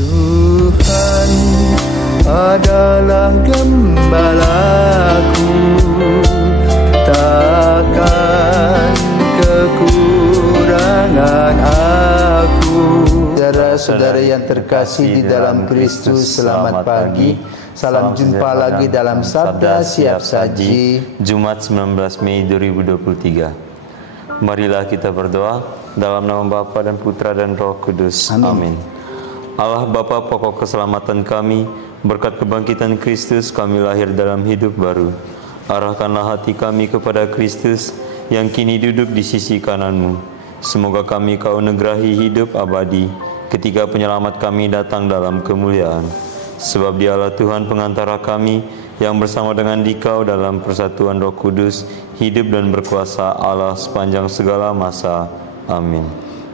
Tuhan adalah gembalaku, takkan kekurangan aku. Saudara-saudara yang terkasih di dalam Kristus, selamat pagi. Salam jumpa lagi dalam Sabda Siap Saji, Jumat 19 Mei 2023. Marilah kita berdoa dalam nama Bapa dan Putra dan Roh Kudus. Amin. Allah Bapa pokok keselamatan kami, berkat kebangkitan Kristus kami lahir dalam hidup baru. Arahkanlah hati kami kepada Kristus yang kini duduk di sisi kanan-Mu. Semoga kami Kau negerahi hidup abadi ketika penyelamat kami datang dalam kemuliaan. Sebab Dialah Tuhan pengantara kami yang bersama dengan Dikau dalam persatuan Roh Kudus, hidup dan berkuasa Allah sepanjang segala masa. Amin.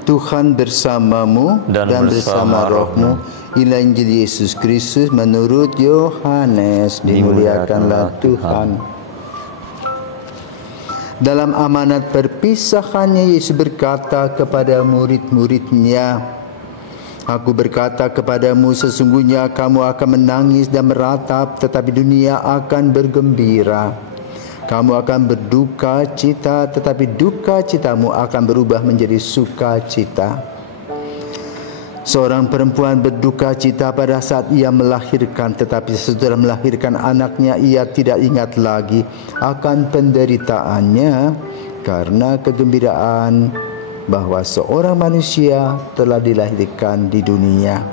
Tuhan bersamamu dan bersama rohmu. Inilah Injil Yesus Kristus menurut Yohanes. Dimuliakanlah Tuhan. Dalam amanat perpisahannya, Yesus berkata kepada murid-muridnya, Aku berkata kepadamu, sesungguhnya kamu akan menangis dan meratap, tetapi dunia akan bergembira. Kamu akan berduka cita, tetapi duka citamu akan berubah menjadi sukacita. Seorang perempuan berduka cita pada saat ia melahirkan, tetapi setelah melahirkan anaknya ia tidak ingat lagi akan penderitaannya karena kegembiraan bahwa seorang manusia telah dilahirkan di dunia.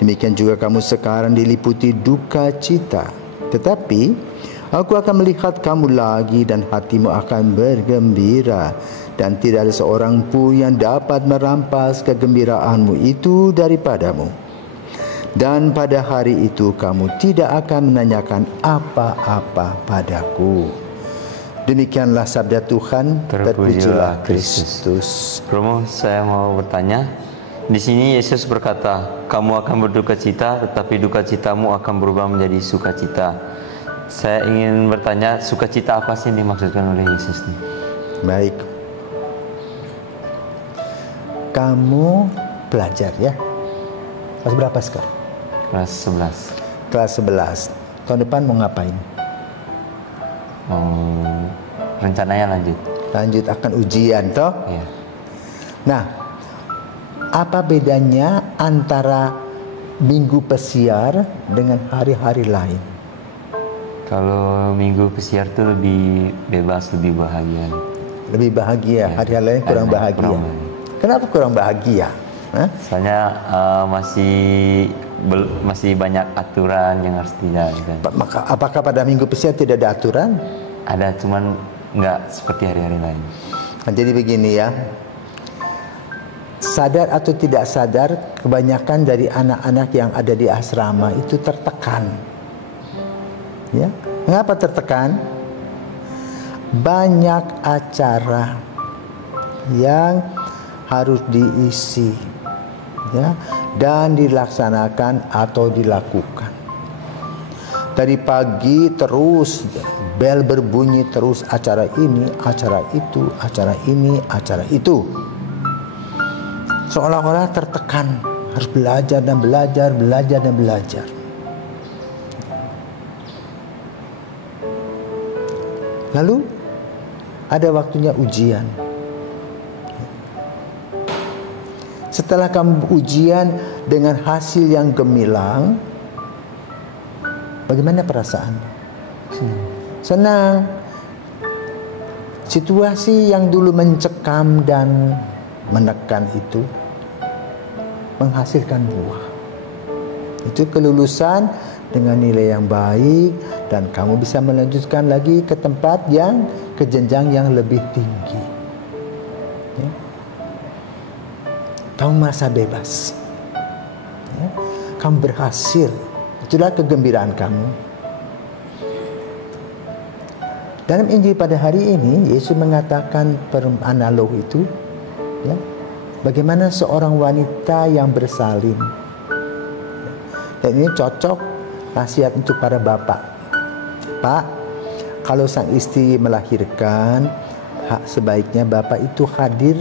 Demikian juga kamu sekarang diliputi duka cita, tetapi Aku akan melihat kamu lagi dan hatimu akan bergembira, dan tidak ada seorang pun yang dapat merampas kegembiraanmu itu daripadamu. Dan pada hari itu kamu tidak akan menanyakan apa-apa padaku. Demikianlah sabda Tuhan. Terpujilah Kristus. Romo, saya mau bertanya. Di sini Yesus berkata, kamu akan berduka cita, tetapi duka citamu akan berubah menjadi sukacita. Saya ingin bertanya, sukacita apa sih yang dimaksudkan oleh Yesus nih? Baik. Kamu belajar ya. Kelas berapa sekarang? Kelas 11. Kelas 11. Tahun depan mau ngapain? Rencananya lanjut. Lanjut akan ujian toh? Iya. Nah, apa bedanya antara minggu pesiar dengan hari-hari lain? Kalau minggu pesiar tuh lebih bebas, lebih bahagia. Lebih bahagia, ya, hari lain kurang bahagia. Kenapa kurang bahagia? Hah? Soalnya masih banyak aturan yang harus dijalankan. Maka apakah pada minggu pesiar tidak ada aturan? Ada, cuman nggak seperti hari-hari lain. Nah, jadi begini ya. Sadar atau tidak sadar, kebanyakan dari anak-anak yang ada di asrama itu tertekan. Ya, mengapa tertekan? Banyak acara yang harus diisi, ya, dan dilaksanakan atau dilakukan. Dari pagi terus bel berbunyi terus, acara ini, acara itu, acara ini, acara itu. Seolah-olah tertekan, harus belajar dan belajar, belajar dan belajar. Lalu ada waktunya ujian. Setelah kamu ujian dengan hasil yang gemilang, bagaimana perasaan? Senang. Situasi yang dulu mencekam dan menekan itu menghasilkan buah. Itu kelulusan dengan nilai yang baik, dan kamu bisa melanjutkan lagi ke tempat yang, ke jenjang yang lebih tinggi. Ya. Kamu merasa bebas. Ya. Kamu berhasil. Itulah kegembiraan kamu. Dalam Injil pada hari ini, Yesus mengatakan analog itu, ya, bagaimana seorang wanita yang bersalin. Dan ini cocok nasihat untuk para bapak. Pak, kalau sang istri melahirkan, sebaiknya bapak itu hadir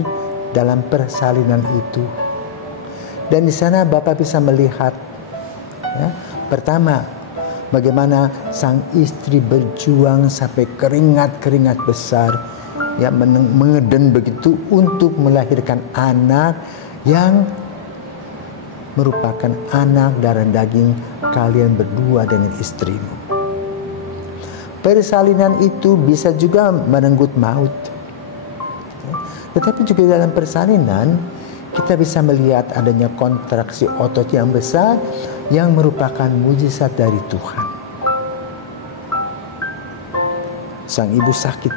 dalam persalinan itu. Dan di sana Bapa bisa melihat, ya, pertama, bagaimana sang istri berjuang sampai keringat-keringat besar, ya, mengeden begitu untuk melahirkan anak yang merupakan anak darah daging kalian berdua dengan istrimu. Persalinan itu bisa juga merenggut maut. Tetapi juga dalam persalinan kita bisa melihat adanya kontraksi otot yang besar yang merupakan mujizat dari Tuhan. Sang ibu sakit,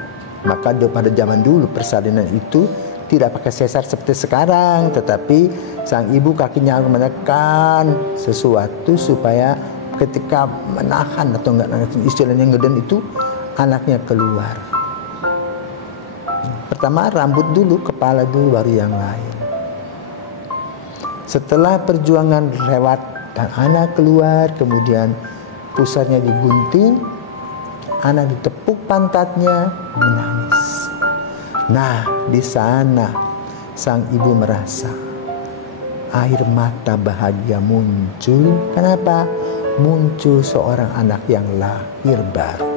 maka pada zaman dulu persalinan itu tidak pakai sesar seperti sekarang, tetapi sang ibu kakinya menekan sesuatu supaya ketika menahan atau enggak istilahnya ngeden itu anaknya keluar. Pertama rambut dulu, kepala dulu, baru yang lain. Setelah perjuangan lewat dan anak keluar, kemudian pusarnya digunting, anak ditepuk pantatnya, menangis. Nah, di sana sang ibu merasa air mata bahagia muncul. Kenapa? Muncul seorang anak yang lahir baru.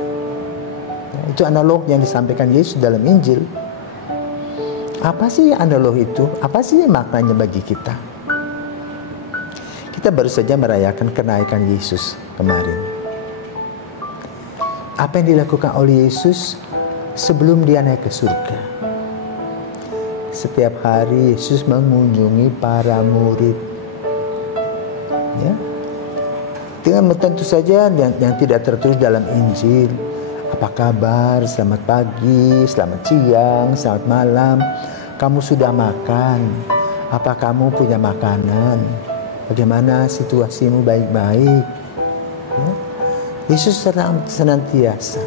Nah, itu analog yang disampaikan Yesus dalam Injil. Apa sih analog itu? Apa sih maknanya bagi kita? Kita baru saja merayakan kenaikan Yesus kemarin. Apa yang dilakukan oleh Yesus sebelum dia naik ke surga? Setiap hari Yesus mengunjungi para murid. Ya. Dengan tentu saja yang tidak tertulis dalam Injil. Apa kabar? Selamat pagi, selamat siang, selamat malam. Kamu sudah makan? Apa kamu punya makanan? Bagaimana situasimu, baik-baik? Ya. Yesus senantiasa.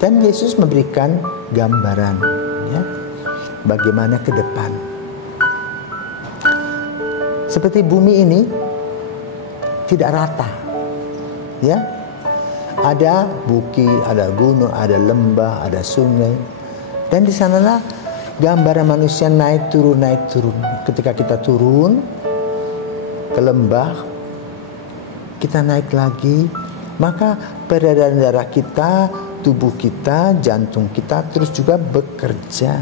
Dan Yesus memberikan gambaran, ya, bagaimana ke depan. Seperti bumi ini tidak rata, ya. Ada bukit, ada gunung, ada lembah, ada sungai. Dan di sanalah gambaran manusia naik turun. Ketika kita turun ke lembah, kita naik lagi, maka peredaran darah kita, tubuh kita, jantung kita terus juga bekerja.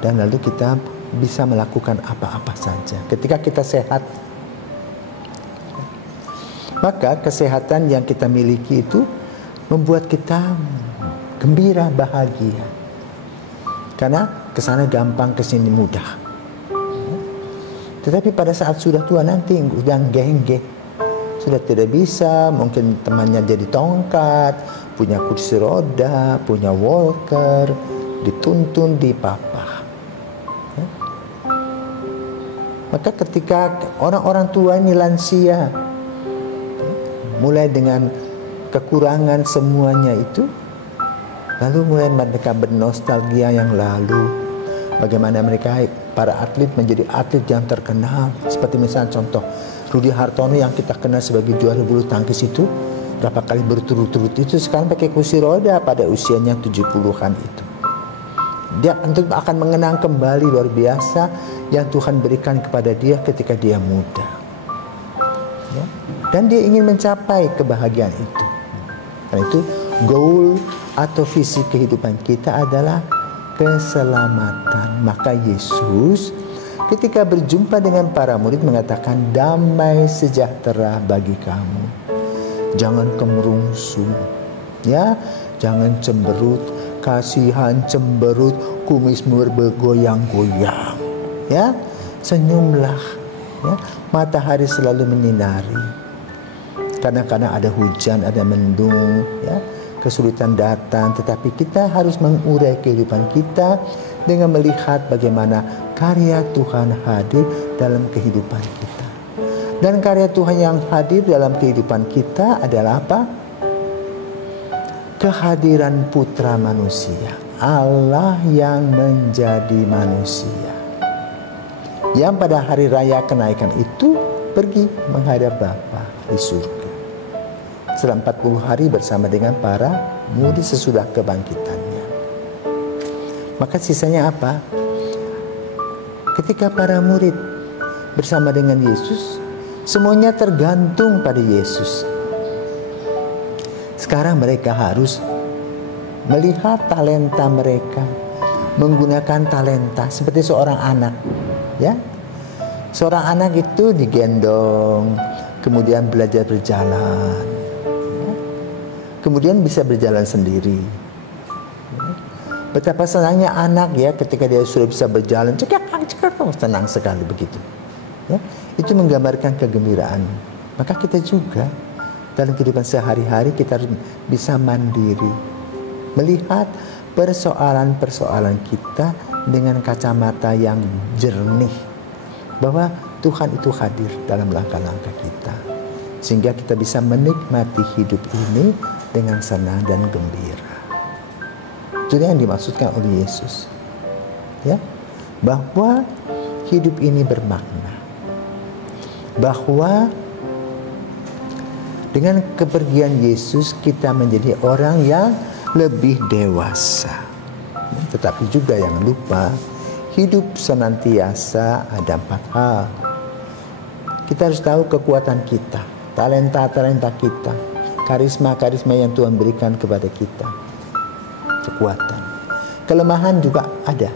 Dan lalu kita bisa melakukan apa-apa saja ketika kita sehat. Maka kesehatan yang kita miliki itu membuat kita gembira, bahagia. Karena kesana gampang, kesini mudah. Tetapi pada saat sudah tua nanti, udah genggeh, sudah tidak bisa, mungkin temannya jadi tongkat, punya kursi roda, punya walker, dituntun, dipapah. Ya. Maka ketika orang-orang tua ini lansia, mulai dengan kekurangan semuanya itu, lalu mulai mereka bernostalgia yang lalu. Bagaimana mereka, para atlet menjadi atlet yang terkenal. Seperti misalnya contoh, Rudi Hartono yang kita kenal sebagai juara bulu tangkis itu, berapa kali berturut-turut itu sekarang pakai kursi roda pada usianya 70-an itu. Dia tentu akan mengenang kembali luar biasa yang Tuhan berikan kepada dia ketika dia muda. Ya. Dan dia ingin mencapai kebahagiaan itu. Karena itu goal atau visi kehidupan kita adalah keselamatan. Maka Yesus ketika berjumpa dengan para murid mengatakan, damai sejahtera bagi kamu. Jangan kemerungsung, ya, jangan cemberut, kasihan cemberut, kumismu bergoyang-goyang, ya, senyumlah, ya, matahari selalu menyinari. Kadang-kadang ada hujan, ada mendung, ya, kesulitan datang, tetapi kita harus mengurai kehidupan kita dengan melihat bagaimana karya Tuhan hadir dalam kehidupan kita. Dan karya Tuhan yang hadir dalam kehidupan kita adalah apa? Kehadiran putra manusia, Allah yang menjadi manusia, yang pada hari raya kenaikan itu pergi menghadap Bapa di surga selama 40 hari bersama dengan para murid sesudah kebangkitannya. Maka sisanya apa? Ketika para murid bersama dengan Yesus, semuanya tergantung pada Yesus. Sekarang mereka harus melihat talenta mereka, menggunakan talenta seperti seorang anak, ya. Seorang anak itu digendong, kemudian belajar berjalan, ya. Kemudian bisa berjalan sendiri. Betapa senangnya anak ya ketika dia sudah bisa berjalan, cekak, senang sekali begitu. Ya, itu menggambarkan kegembiraan. Maka kita juga dalam kehidupan sehari-hari kita harus bisa mandiri, melihat persoalan-persoalan kita dengan kacamata yang jernih, bahwa Tuhan itu hadir dalam langkah-langkah kita, sehingga kita bisa menikmati hidup ini dengan senang dan gembira. Itu yang dimaksudkan oleh Yesus, ya, bahwa hidup ini bermakna, bahwa dengan kepergian Yesus kita menjadi orang yang lebih dewasa. Tetapi juga jangan lupa, hidup senantiasa ada 4 hal. Kita harus tahu kekuatan kita, talenta-talenta kita, karisma-karisma yang Tuhan berikan kepada kita. Kekuatan, kelemahan juga ada.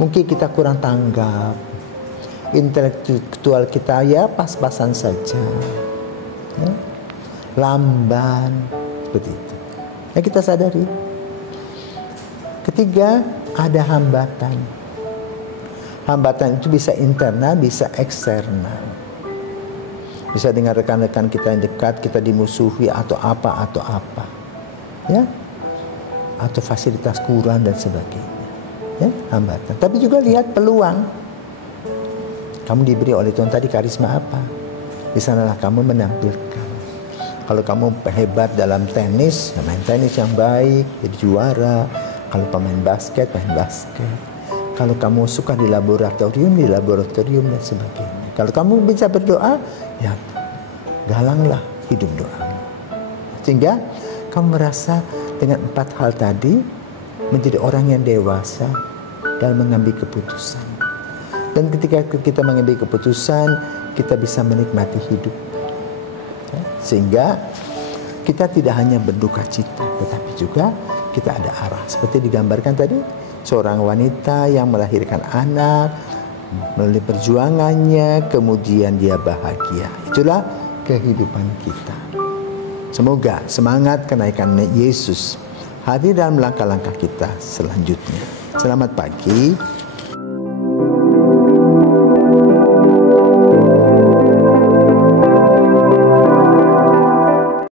Mungkin kita kurang tanggap, intelektual kita ya pas-pasan saja, ya, lamban, seperti itu. Nah, kita sadari. Ketiga, ada hambatan. Hambatan itu bisa internal, bisa eksternal. Bisa dengan rekan-rekan kita yang dekat, kita dimusuhi atau apa, ya, atau fasilitas kurang dan sebagainya, ya, hambatan. Tapi juga lihat peluang. Kamu diberi oleh Tuhan tadi karisma apa? Di sanalah kamu menampilkan. Kalau kamu hebat dalam tenis, main tenis yang baik, jadi juara. Kalau pemain basket, main basket. Kalau kamu suka di laboratorium dan sebagainya. Kalau kamu bisa berdoa, ya galanglah hidup doamu. Sehingga kamu merasa dengan 4 hal tadi menjadi orang yang dewasa dalam mengambil keputusan. Dan ketika kita mengambil keputusan, kita bisa menikmati hidup. Ya, sehingga kita tidak hanya berduka cita, tetapi juga kita ada arah. Seperti digambarkan tadi, seorang wanita yang melahirkan anak, melalui perjuangannya, kemudian dia bahagia. Itulah kehidupan kita. Semoga semangat kenaikan Yesus hadir dalam langkah-langkah kita selanjutnya. Selamat pagi.